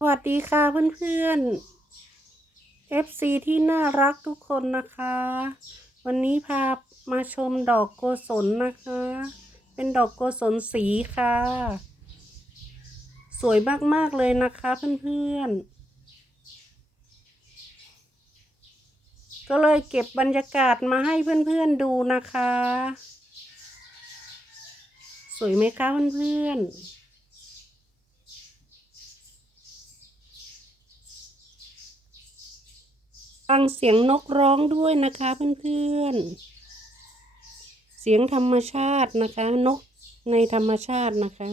สวัสดีค่ะเพื่อนๆ FC ที่น่ารักทุกคนนะคะ วันนี้พามาชมดอกโกศลนะคะ เป็นดอกโกศลสีค่ะ สวยมากๆเลยนะคะเพื่อนๆ ก็เลยเก็บบรรยากาศมาให้เพื่อนๆดูนะคะ สวยไหมคะเพื่อนๆ ฟังเสียงนกร้องด้วยนะคะเพื่อนๆ เสียงธรรมชาตินะคะ นกในธรรมชาตินะคะ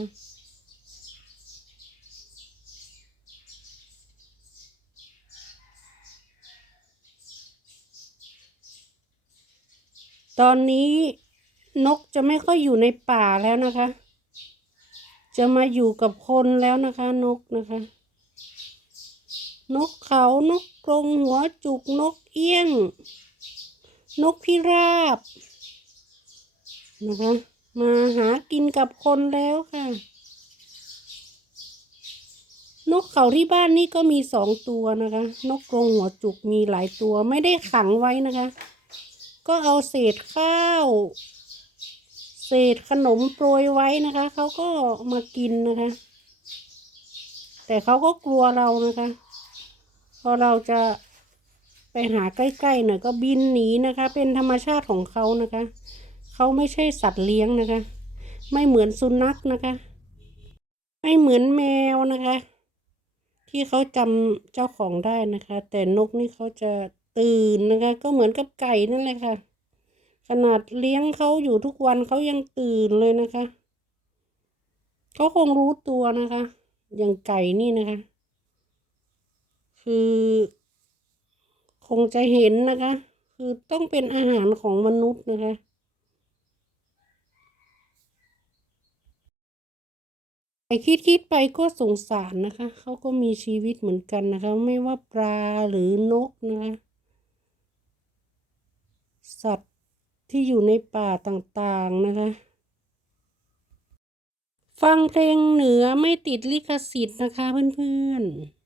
ตอนนี้นกจะไม่ค่อยอยู่ในป่าแล้วนะคะ จะมาอยู่กับคนแล้วนะคะนกนะคะ นกเขานกกรงหัวจุกนกเอี้ยง นกพิราบนะคะมาหากินกับคนแล้วค่ะ นกเขาที่บ้านนี่ก็มีสองตัวนะคะ นกกรงหัวจุกมีหลายตัวไม่ได้ขังไว้นะคะ ก็เอาเศษข้าว เศษขนมโปรยไว้นะคะเขาก็มากินนะคะ แต่เขาก็กลัวเรานะคะ พอเราจะไปหาใกล้ๆหน่อยก็บินหนีนะคะ เป็นธรรมชาติของเขานะคะ เขาไม่ใช่สัตว์เลี้ยงนะคะ ไม่เหมือนสุนัขนะคะ ไม่เหมือนแมวนะคะ ที่เขาจำเจ้าของได้นะคะ แต่นกนี่เขาจะตื่นนะคะ ก็เหมือนกับไก่นั่นแหละค่ะ ขนาดเลี้ยงเขาอยู่ทุกวันเขายังตื่นเลยนะคะเขาคงรู้ตัวนะคะ อย่างไก่นี่นะคะ คือ คงจะเห็นนะคะ คือต้องเป็นอาหารของมนุษย์นะคะแต่คิดคิดไปก็สงสารนะคะ เขาก็มีชีวิตเหมือนกันนะคะ ไม่ว่าปลาหรือนกนะคะ สัตว์ที่อยู่ในป่าต่างๆนะคะ ฟังเพลงเหนือไม่ติดลิขสิทธิ์นะคะเพื่อนๆ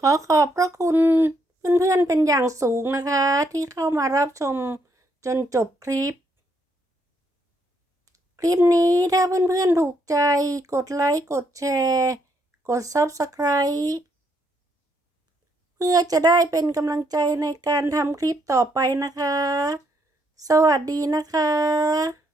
ขอขอบพระคุณเพื่อนๆเป็นอย่างสูงนะคะ ที่เข้ามารับชมจนจบคลิป คลิปนี้ถ้าเพื่อนๆถูกใจกดไลค์ กดแชร์ กด Subscribe เพื่อจะได้เป็นกำลังใจในการทำคลิปต่อไปนะคะ สวัสดีนะคะ